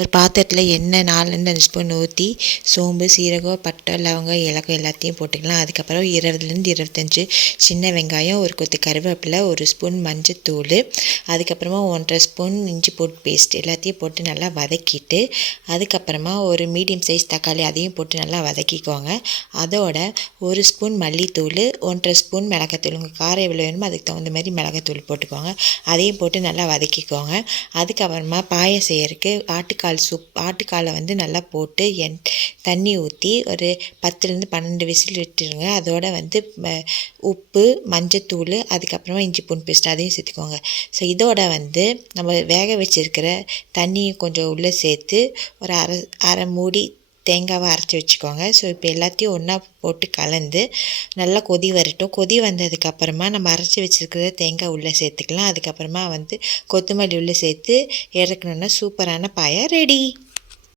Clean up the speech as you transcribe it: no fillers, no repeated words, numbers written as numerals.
ஒரு பாத்திரத்தில் எண்ணெய் 4-5 ஸ்பூன் ஊற்றி சோம்பு, சீரகம், பட்டை, லவங்கம், ஏலக்காய் எல்லாத்தையும் போட்டுக்கலாம். அதுக்கப்புறம் 20-25 சின்ன வெங்காயம், ஒரு கொத்து கருவேப்பிலை, 1 ஸ்பூன் மஞ்சத்தூள், அதுக்கப்புறமா 1½ ஸ்பூன் இஞ்சி பூண்டு பேஸ்ட் எல்லாத்தையும் போட்டு நல்லா வதக்கிட்டு, அதுக்கப்புறமா ஒரு மீடியம் சைஸ் தக்காளி அதையும் போட்டு நல்லா வதக்கிக்கோங்க. அதோட 1 ஸ்பூன் மல்லித்தூள், 1½ ஸ்பூன் மிளகாத்தூள், உங்கள் காரம் எவ்வளோ வேணுமோ அதுக்கு தகுந்த மாதிரி மிளகாத்தூள் போட்டுக்கோங்க. அதையும் போட்டு நல்லா வதக்கிக்கோங்க. அதுக்கப்புறமா பாயம் செய்யறதுக்கு ஆட்டுக்காலை வந்து நல்லா போட்டு தண்ணி ஊற்றி ஒரு 10-12 விசில் விட்டுருங்க. அதோட வந்து உப்பு, மஞ்சத்தூள், அதுக்கப்புறமா இஞ்சி பூண்டு பேஸ்ட் அதையும் சேர்த்துக்கோங்க. ஸோ இதோட வந்து நம்ம வேக வச்சுருக்கிற தண்ணியை கொஞ்சம் உள்ளே சேர்த்து ஒரு அரை மூடி தேங்காவை அரைச்சி வச்சுக்கோங்க. ஸோ இப்போ எல்லாத்தையும் ஒன்றா போட்டு கலந்து நல்லா கொதி வரட்டும். கொதி வந்ததுக்கப்புறமா நம்ம அரைச்சி வச்சுருக்கிற தேங்காய் உள்ளே சேர்த்துக்கலாம். அதுக்கப்புறமா வந்து கொத்தமல்லி உள்ளே சேர்த்து இறக்கணுன்னா சூப்பரான பாயா ரெடி.